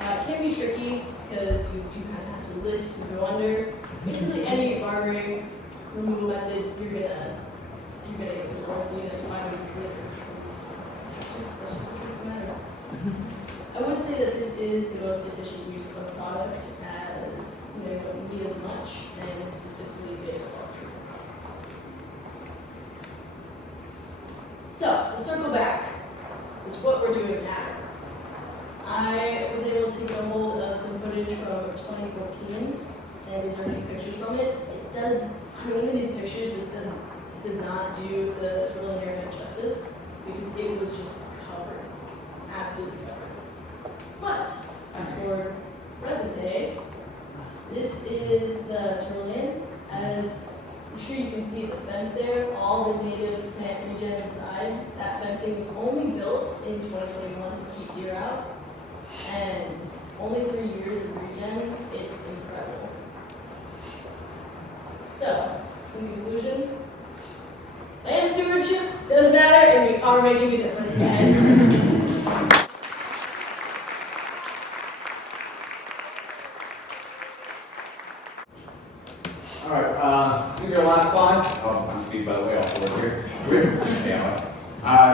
It can be tricky because you do kind of have to lift and go under. Basically, any barberry removal method, you're gonna get some results and you're gonna find it later. That's just the truth of the matter. I would say that this is the most efficient use of a product, as you don't need as much, and it's specifically based on treatment. So to circle back. Is what we're doing now. I was able to get a hold of some footage from 2014, and these are a few pictures from it. One of these pictures just does not do the cerulean area justice because it was just covered, absolutely covered. But fast forward present day, this is the cerulean. As I'm sure you can see the fence there, all the native plant regen inside. That fencing was only built in 2021 to keep deer out. And only 3 years of regen, it's incredible. So, in conclusion, land stewardship does matter and we are making a difference, guys. All right, see your last slide. Oh, I'm Steve, by the way, also work here.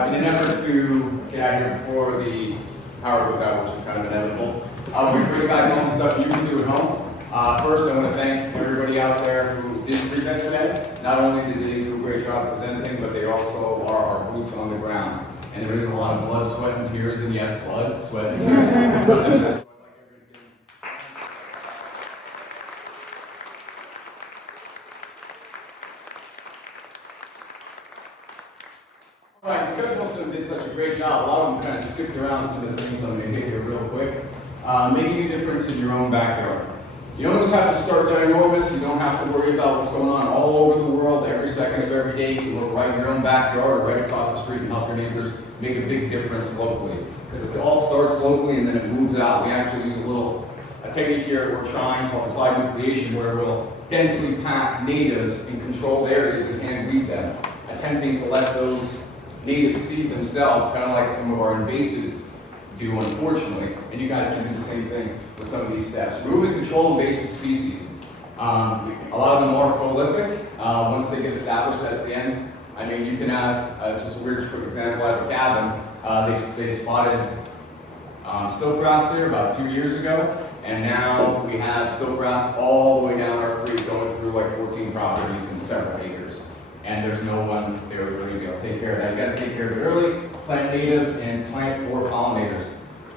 In an effort to get out here before the power goes out, which is kind of inevitable, we bring back home stuff you can do at home. First, I want to thank everybody out there who did present today. Not only did they do a great job presenting, but they also are our boots on the ground. And there is a lot of blood, sweat, and tears, and yes, blood, sweat, and tears. Alright, because most of them did such a great job, a lot of them kind of skipped around some of the things I'm going to hit here real quick. Making a difference in your own backyard. You don't always have to start ginormous, you don't have to worry about what's going on all over the world every second of every day. You can look right in your own backyard or right across the street and help your neighbors make a big difference locally. Because if it all starts locally and then it moves out, we actually use a technique here we're trying called applied nucleation, where we'll densely pack natives in controlled areas and hand weed them, attempting to let those natives seed themselves, kind of like some of our invasives do, unfortunately. And you guys can do the same thing with some of these steps. Remove and control invasive species. A lot of them are prolific. Once they get established, that's the end. I mean, you can have, just a weird quick example, out of a cabin, they spotted stiltgrass there about 2 years ago, and now we have stiltgrass all the way down our creek going through like 14 properties and several acres. And there's no one there to really be able to take care of that. You gotta take care of it early, plant native, and plant for pollinators.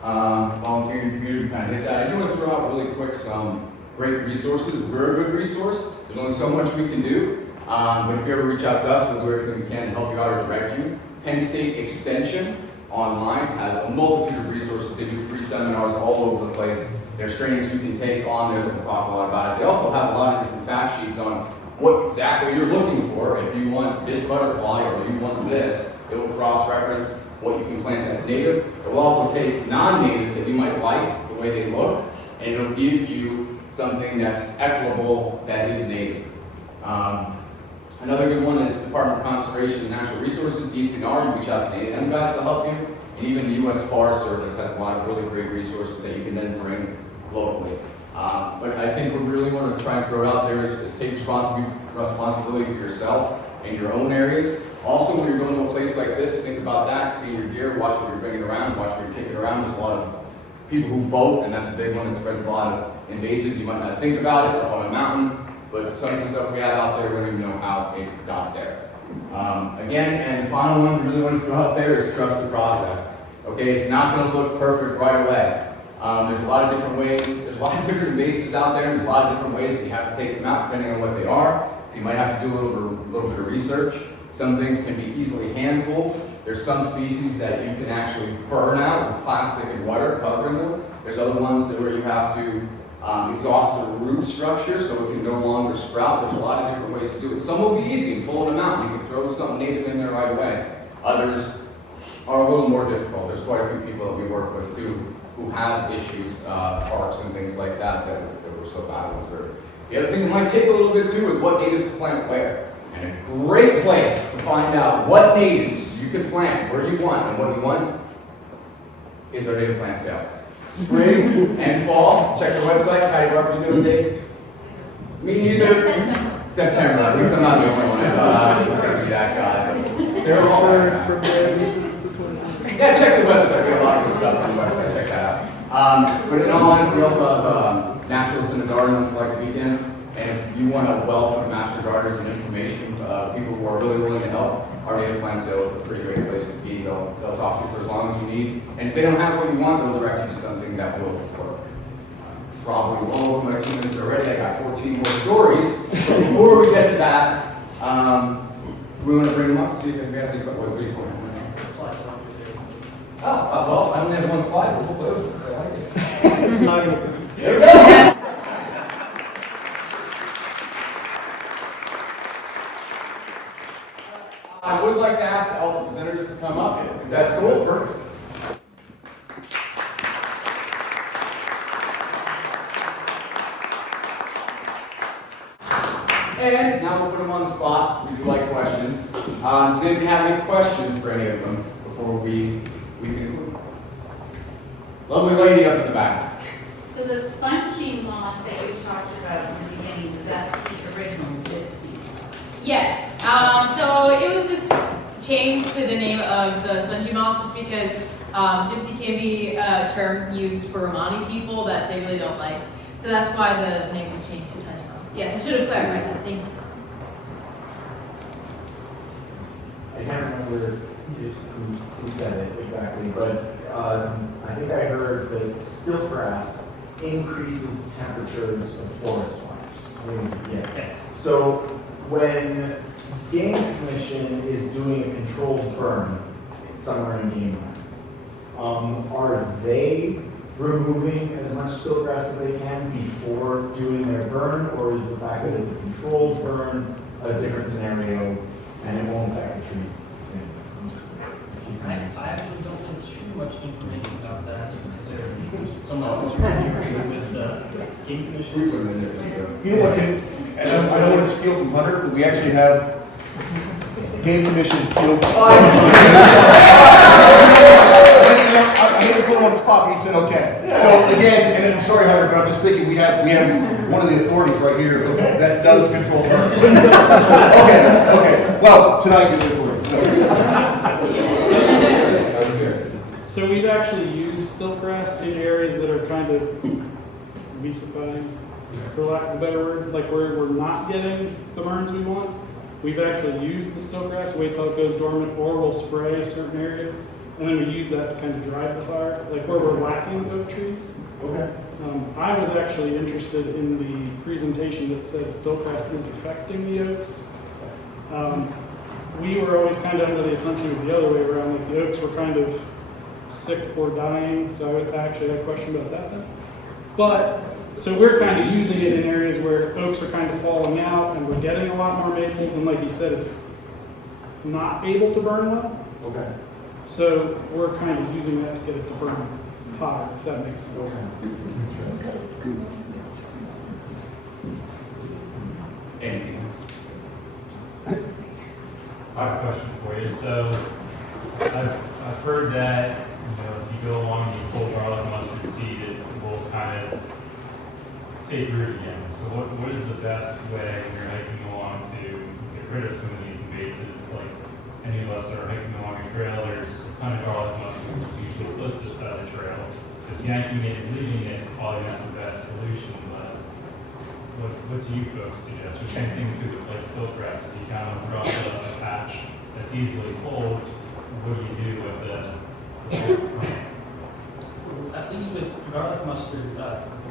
Volunteering community kind of hit that. I do want to throw out really quick some great resources. We're a good resource. There's only so much we can do. But if you ever reach out to us, we'll do everything we can to help you out or direct you. Penn State Extension online has a multitude of resources. They do free seminars all over the place. There's trainings you can take on there that will talk a lot about it. They also have a lot of different fact sheets on what exactly you're looking for. If you want this butterfly or you want this, it will cross-reference what you can plant that's native. It will also take non-natives that you might like, the way they look, and it'll give you something that's equitable that is native. Another good one is Department of Conservation and Natural Resources, DCNR. You reach out to any of them guys to help you. And even the U.S. Forest Service has a lot of really great resources that you can then bring locally. But I think what we really want to try and throw out there is take responsibility for yourself and your own areas. Also, when you're going to a place like this, think about that, clean your gear, watch what you're bringing around, watch what you're taking around. There's a lot of people who boat, and that's a big one. It spreads a lot of invasives. You might not think about it up on a mountain, but some of the stuff we have out there, we don't even know how it got there. Again, and the final one we really want to throw out there is trust the process. Okay, it's not going to look perfect right away. There's a lot of different ways, there's a lot of different invasives out there, there's a lot of different ways that you have to take them out depending on what they are. So you might have to do a little bit of research. Some things can be easily hand-pulled. There's some species that you can actually burn out with plastic and water covering them. There's other ones where you have to exhaust the root structure so it can no longer sprout. There's a lot of different ways to do it. Some will be easy, pulling them out. You can throw something native in there right away. Others are a little more difficult. There's quite a few people that we work with too who have issues, parks and things like that we're still battling through. The other thing that might take a little bit too is what natives to plant where. And a great place to find out what natives you can plant where you want and what you want is our native plant sale. Spring and fall, check the website. How do you know the date? Me neither. September. At least I'm not the only one. I'm just going to be that guy. They're all yeah, check the website. We have a lot of good stuff on the website. Check that out. But in all honesty, we also have naturalists in the garden on select weekends. And if you want a wealth of master gardeners and information, people who are really willing to help, our native plant sale is a pretty great place to be. They'll talk to you for as long as you need. And if they don't have what you want, they'll direct you to something that will work. Probably well over my 2 minutes already. I got 14 more stories. So before we get to that, we want to bring them up to see if we have to go. What do you want? Well, I only have one slide, but we'll go. I like it. There we go. I would like to ask all the presenters to come up, if that's cool. Perfect. And now we'll put them on the spot. We do like questions. Does anybody have any questions for any of them before we conclude? Lovely lady up in the back. So the spongy moth that you talked about in the beginning, is that the original gypsy? Yes. So it was just changed to the name of the spongy moth just because gypsy can be a term used for Romani people that they really don't like. So that's why the name was changed to spongy moth. Yes, I should have clarified that. Thank you. I can't remember who said it exactly, but I think I heard that stiltgrass increases temperatures of forest fires. Yeah. Yes. So when Game Commission is doing a controlled burn somewhere in game lands, are they removing as much stiltgrass as they can before doing their burn, or is the fact that it's a controlled burn a different scenario and it won't affect the trees the same? I actually don't know too much information about that. Is there someone else who can agree with the Game Commission? You know what, and I don't want to steal from Hunter, but we actually have Game Commission field. I hate to put him on the spot, but he said okay. So again, and I'm sorry Hunter, but I'm just thinking we have one of the authorities right here that does control burns. Okay. Well, tonight you're recording. So we've actually used stiltgrass in areas that are kind of vesifying, for lack of a better word, like where we're not getting the burns we want. We've actually used the stiltgrass, wait till it goes dormant, or we'll spray certain areas, and then we use that to kind of drive the fire, like where we're lacking oak trees. Okay. I was actually interested in the presentation that said stiltgrass is affecting the oaks. We were always kind of under the assumption it was the other way around, like the oaks were kind of sick or dying, so I actually had a question about that then. But, so we're kind of using it in areas where oaks are kind of falling out and we're getting a lot more maples, and like you said, it's not able to burn well. Okay. So we're kind of using that to get it to burn hotter, if that makes sense. Anything else? I have a question for you. So I've heard that if you go along and you pull garlic mustard seed, it will kind of take root again. So what is the best way when you're hiking along to get rid of some of these invasives? Like any of us that are hiking along a trail, there's a ton of garlic mustard that's usually close to the side of the trail. Just yanking it and leaving it is probably not the best solution, but what do you folks suggest? Or same thing too with like stiltgrass. If you kind of run a patch that's easily pulled, what do you do with the plant? At least with garlic mustard,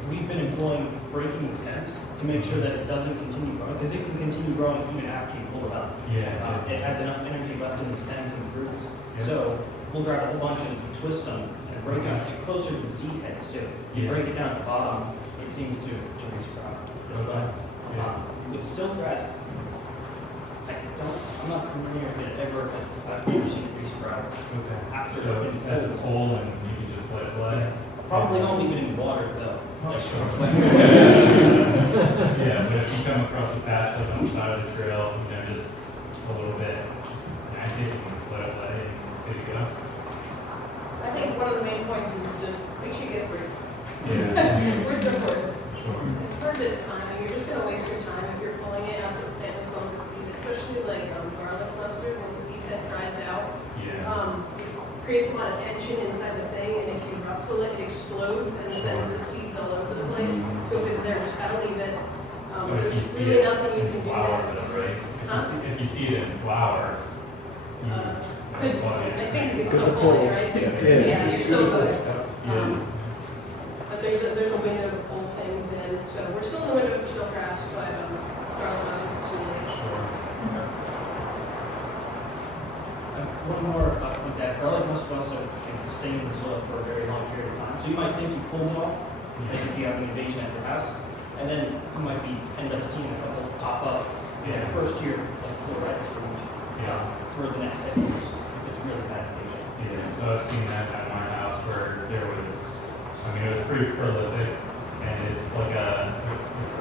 we've been employing breaking the stems to make sure that it doesn't continue growing, because it can continue growing even after you pull it up. Yeah. It has enough energy left in the stems and the roots. Yeah. So we'll grab a whole bunch and twist them and break them closer to the seed heads too. You Yeah. break it down at the bottom, it seems to resprout. Okay. Yeah. With stiltgrass, I'm not familiar if it ever, I've never seen it resprout. Okay. After So it's been as a pulled. whole, and you can just let it play. Probably don't leave it in water though. Like, Yeah, but if you come across a patch like on the side of the trail, just a little bit, just yank it and let it play, and there you go. I think one of the main points is just make sure you get roots. Yeah. Roots are important. Sure. And part of it's timing. You're just gonna waste your time if you're pulling it after the plant has gone to seed, especially like garlic mustard when the seed head dries out. Yeah. It creates a lot of tension inside the thing, and if you rustle it, it explodes and sends the seeds all over the place. So if it's there, just gotta leave it. But if you There's see really it nothing you in can do flower, that's though, easy. right? Huh? If you see it in flower, Could, plug it. I think you can still pull it, right? Yeah, you're still good. Yeah. But there's a window to pull things in, so we're still in the window for stiltgrass, but garlic mustard is too late. Sure. One more with that, garlic mustard also can stay in the soil for a very long period of time. So you might think you pulled it off, like if you have an invasion at your house, and then you might end up seeing a couple pop up in the first year, like fluoride stage, Yeah. for the next 10 years, if it's really bad invasion. Yeah, so I've seen that at my house where there was, it was pretty prolific, and it's like the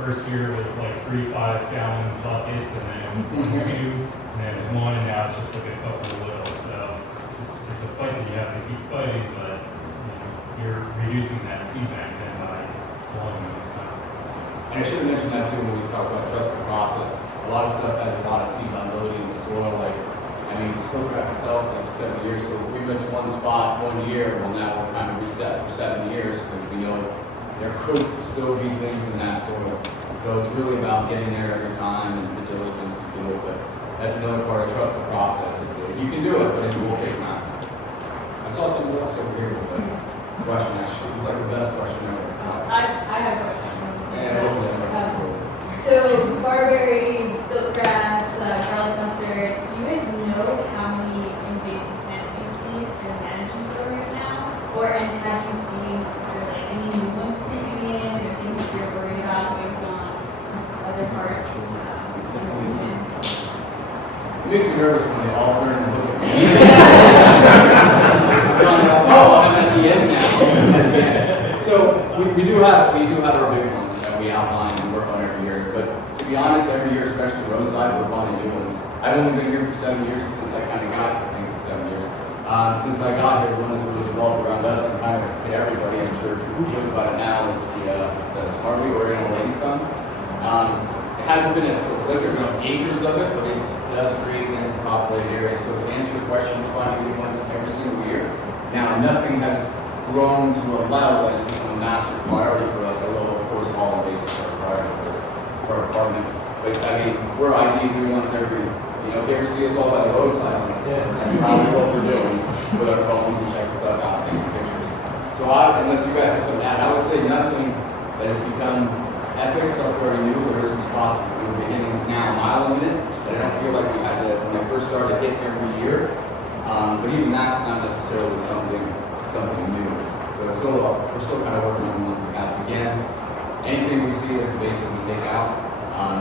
first year was like 3 5-gallon buckets, and then it was like 2, and then it was 1, and now it's just like a couple of little. So it's a fight that you have to keep fighting, but you're reducing that seed bank then by pulling them. So. And I should have mentioned that too when we talk about trust the process. A lot of stuff has a lot of seed viability in the soil. Like, the stiltgrass itself is like 7 years. So if we miss one spot 1 year, well, now we're kind of reset for 7 years because we know there could still be things in that soil. So it's really about getting there every time and the diligence to do it. But that's another part of trust the process. You can do it, but it will take time. I saw someone else over here with a question. It was like the best question ever. I have a question. Yeah, it wasn't that. So, barberry, stiltgrass, garlic mustard, do you guys know how many invasive plant species you're managing for right now? And have you seen, is there like any new ones creeping in, or things that you're worried about based on other parts of the region? It makes me nervous when they all turn and look at me. Oh, I'm at the end now. So we do have our big ones that we outline and work on every year. But to be honest, every year, especially roadside, we're finding new ones. I've only been here for 7 years since I kind of got here. I think it's 7 years. Since I got here, one has really developed around us and kind of hit everybody. I'm sure who knows about it now is the smartly oriental lacestone. It hasn't been as prolific, acres of it, but it does create densely populated areas. So to answer your question, we're finding new ones every single year. Now, nothing has grown to a level that has become a massive priority for us, although of course all invasives are a priority for our department. But we're ideally ones every, if you ever see us all by the roadside, like this, that's probably what we're doing with our phones and checking stuff out, taking pictures. So unless you guys have something to add, I would say nothing that has become epic stuff we already knew. There are some spots we will be hitting now a mile a minute that I don't feel like we had to, when I first started, hit every year. But even that's not necessarily something new. So it's we're still kind of working on the ones we have. Again, anything we see that's invasive we take out,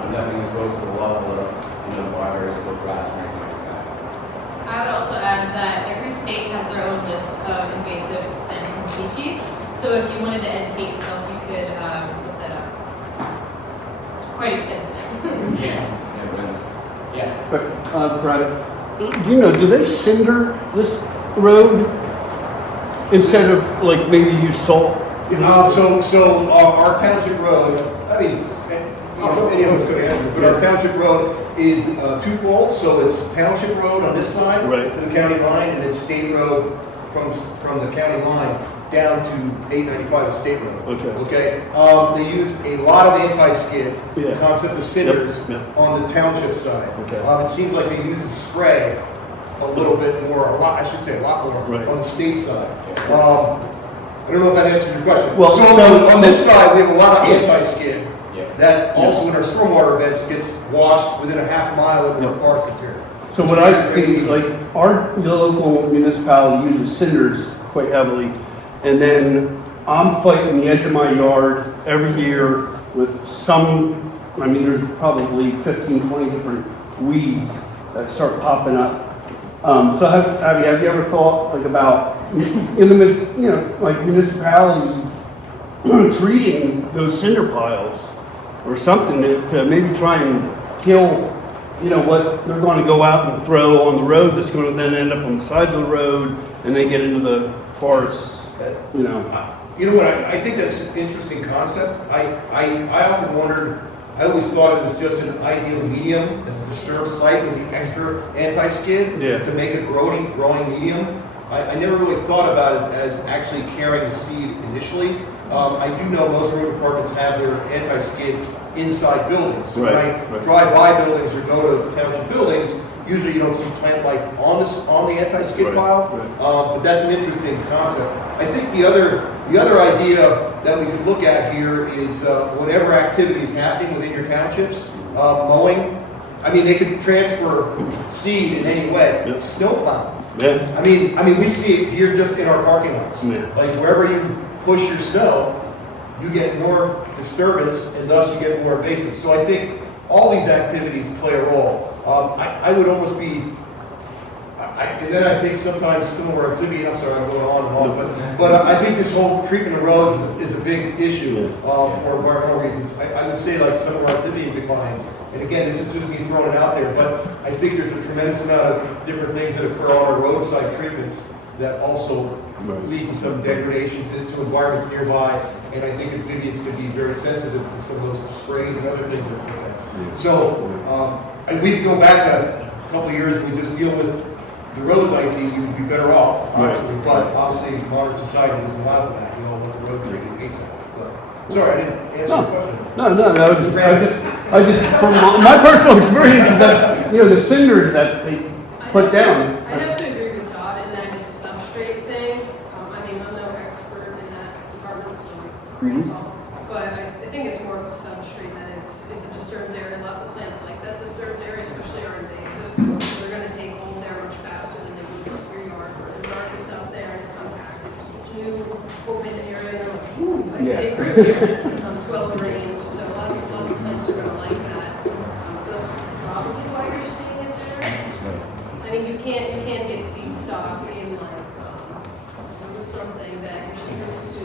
but nothing has rose to the level of, the barberry, stiltgrass, or anything like that. I would also add that every state has their own list of invasive plants and species. So if you wanted to educate yourself, you could look that up. It's quite extensive. Yeah. Fred, do you know, do they cinder this road instead of like maybe use salt? So our township road, I mean, any of us could answer, but our township road is twofold. So it's township road on this side to the county line, and it's state road from the county line down to 895 of State Road. Okay. They use a lot of anti-skid, the concept of cinders on the township side. It seems like they use the spray a little bit more, a lot more on the state side. I don't know if that answers your question. Well, so on this side, we have a lot of anti-skid that also in our stormwater events gets washed within a half mile of our forest interior. So what I see, like our local municipality uses cinders quite heavily, and then I'm fighting the edge of my yard every year with some, I mean, there's probably 15, 20 different weeds that start popping up. So have you ever thought like about, like municipalities treating those cinder piles or something to maybe try and kill, what they're going to go out and throw on the road that's going to then end up on the sides of the road and then get into the forest, You know what? I think that's an interesting concept. I often wondered. I always thought it was just an ideal medium as a disturbed site with the extra anti-skid to make a growing medium. I never really thought about it as actually carrying the seed initially. I do know most road departments have their anti-skid inside buildings. So when I drive by buildings or go to township buildings, usually you don't see plant life on the anti-skid pile, but that's an interesting concept. I think the other idea that we could look at here is whatever activity is happening within your townships, mowing. I mean, they could transfer seed in any way. Snow plowing. I mean, we see it here just in our parking lots. Like wherever you push your snow, you get more disturbance, and thus you get more invasive. So I think all these activities play a role. I would almost be, and then I think sometimes similar amphibian, I'm sorry, I'm going on and on, but I think this whole treatment of roads is a big issue for environmental reasons. I would say like some of our amphibian declines, and again, this is just me throwing it out there, but I think there's a tremendous amount of different things that occur on our roadside treatments that also lead to some degradation to environments nearby, and I think amphibians could be very sensitive to some of those sprays and other things that we have. So, and we can go back a couple of years and we just deal with the roads icy, we would be better off, obviously, but obviously modern society doesn't allow for that. We all want the road treated ASAP. Sorry, I didn't answer your question. No. I just from my personal experience is that, the cinders that they put down. I have to agree with Todd in that it's a substrate thing. I mean, I'm no expert in that department, so but I think it's more of a substrate that it's a disturbed area. Lots of plants like that disturbed area, especially are invasive, so they're going to take hold there much faster than they would like your yard where there's already stuff there and it's compact. It's new open area. And they're like, ooh, I can take root here. 12 range, so lots of plants are going to like that. So that's probably why you're seeing it there. I mean, you can't get seed stock in like something that you're supposed to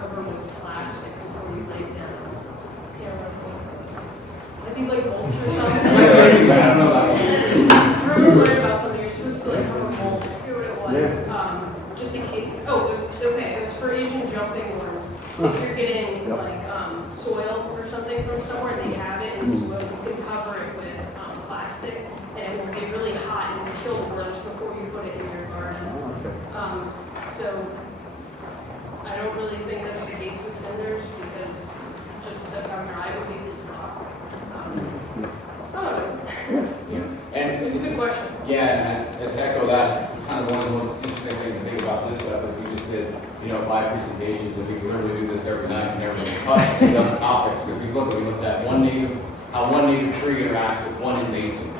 cover with plastic before you lay it down. Can't remember what it was. I think like mulch or something. I don't know that one. I remember learning about something. You're supposed to like cover mulch. I forget what it was. Just in case. Oh, okay. It was for Asian jumping worms. If you're getting like soil or something from somewhere and they have it in soil, you can cover it with plastic, and it will get really hot and kill the worms before you put it in your garden. So I don't really think that's the case with cinders because just of how dry it would be to drop. And It's a good question. Yeah, and to echo that, it's kind of one of the most interesting things to think about this stuff is we just did, 5 presentations and we literally do this every night and every touch on the topics because we looked at how one native tree interacts with one invasive.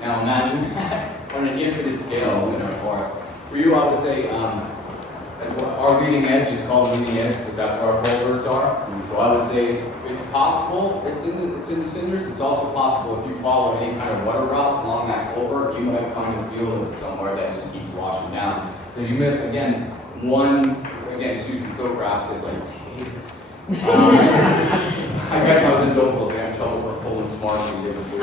Now imagine that on an infinite scale in our forest. For you, I would say That's what our leading edge is called leading edge, because that's where our culverts are. So I would say it's possible. It's in the cinders. It's also possible if you follow any kind of water routes along that culvert, you might find a field of it somewhere that just keeps washing down. Because you missed again just using still grass because I got when I was in Nobles, I got in trouble for pulling smartly. It was weird.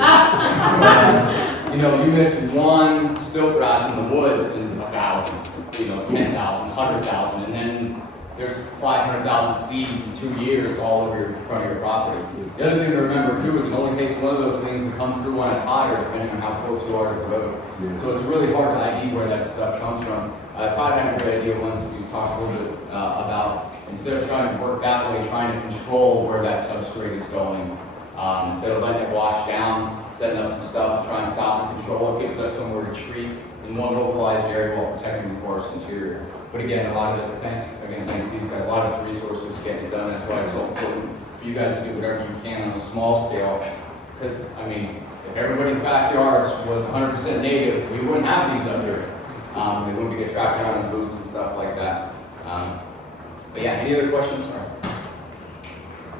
You miss one stilt grass in the woods and 1,000, 10,000, 100,000, and then there's 500,000 seeds in 2 years all over your front of your property. The other thing to remember too is it only takes one of those things to come through on a tire depending on how close you are to the road. So it's really hard to ID where that stuff comes from. Todd had a great idea once. We talked a little bit about instead of trying to work that way, trying to control where that substrate is going. Instead of letting it wash down, setting up some stuff to try and stop and control it, gives us somewhere to treat in one localized area while protecting the forest interior. But again, a lot of it, thanks to these guys, a lot of it's resources getting it done. That's why it's so important for you guys to do whatever you can on a small scale. Because, if everybody's backyards was 100% native, we wouldn't have these up here. They wouldn't get trapped around in boots and stuff like that. But yeah, any other questions? Sorry.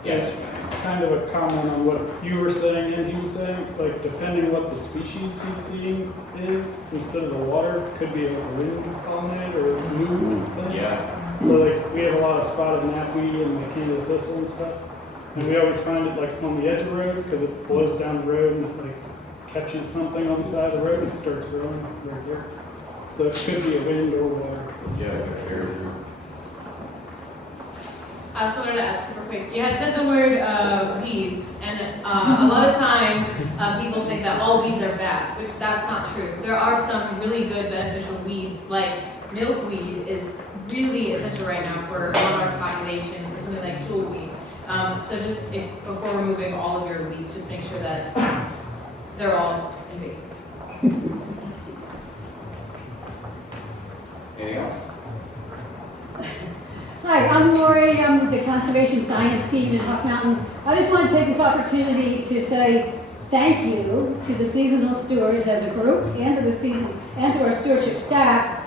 Yes. It's kind of a comment on what you were saying and he was saying, like depending what the species he's seeing is, instead of the water, could be a wind colonnade or a new thing. Yeah. So like we have a lot of spotted knapweed and like Canada thistle and stuff. And we always find it like on the edge of roads because it blows down the road and it like catches something on the side of the road and it starts growing right there. So it could be a wind or water. Yeah, very true. I just wanted to add super quick. You had said the word weeds, and a lot of times people think that all weeds are bad, which that's not true. There are some really good beneficial weeds, like milkweed is really essential right now for a lot of our populations, or something like tullweed. So just before removing all of your weeds, just make sure that they're all invasive. Anything else? Hi, I'm Lori. I'm with the Conservation Science team in Hawk Mountain. I just want to take this opportunity to say thank you to the Seasonal Stewards as a group and to our stewardship staff.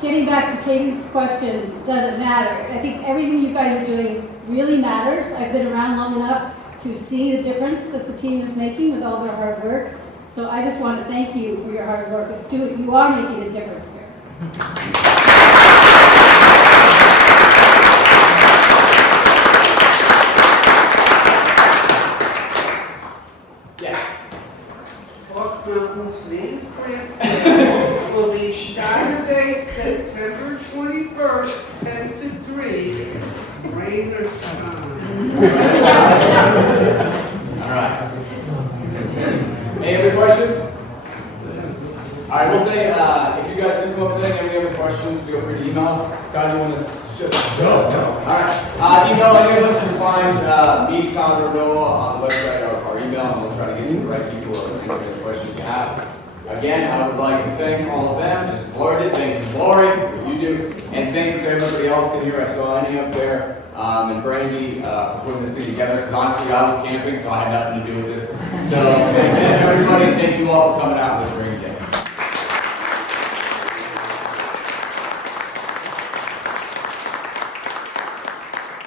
Getting back to Katie's question, doesn't matter. I think everything you guys are doing really matters. I've been around long enough to see the difference that the team is making with all their hard work. So I just want to thank you for your hard work. You are making a difference here. Hawk Mountain's native plant sale will be Saturday, September 21st, 10 to 3, rain or shine. All right. Any other questions? All right, we'll say if you guys do come up with any other questions, feel free to email us. Todd, you want to show? All right. Email any of us. You can find me, Todd, or Noah on the website or our email, and we'll try to get to the right people or any other questions you have. Again, I would like to thank all of them, just Lori did, thank you, Lori, what you do, and thanks to everybody else in here. I saw Annie up there, and Brandy for putting this thing together, because honestly, I was camping, so I had nothing to do with this. So, thank everybody, and thank you all for coming out.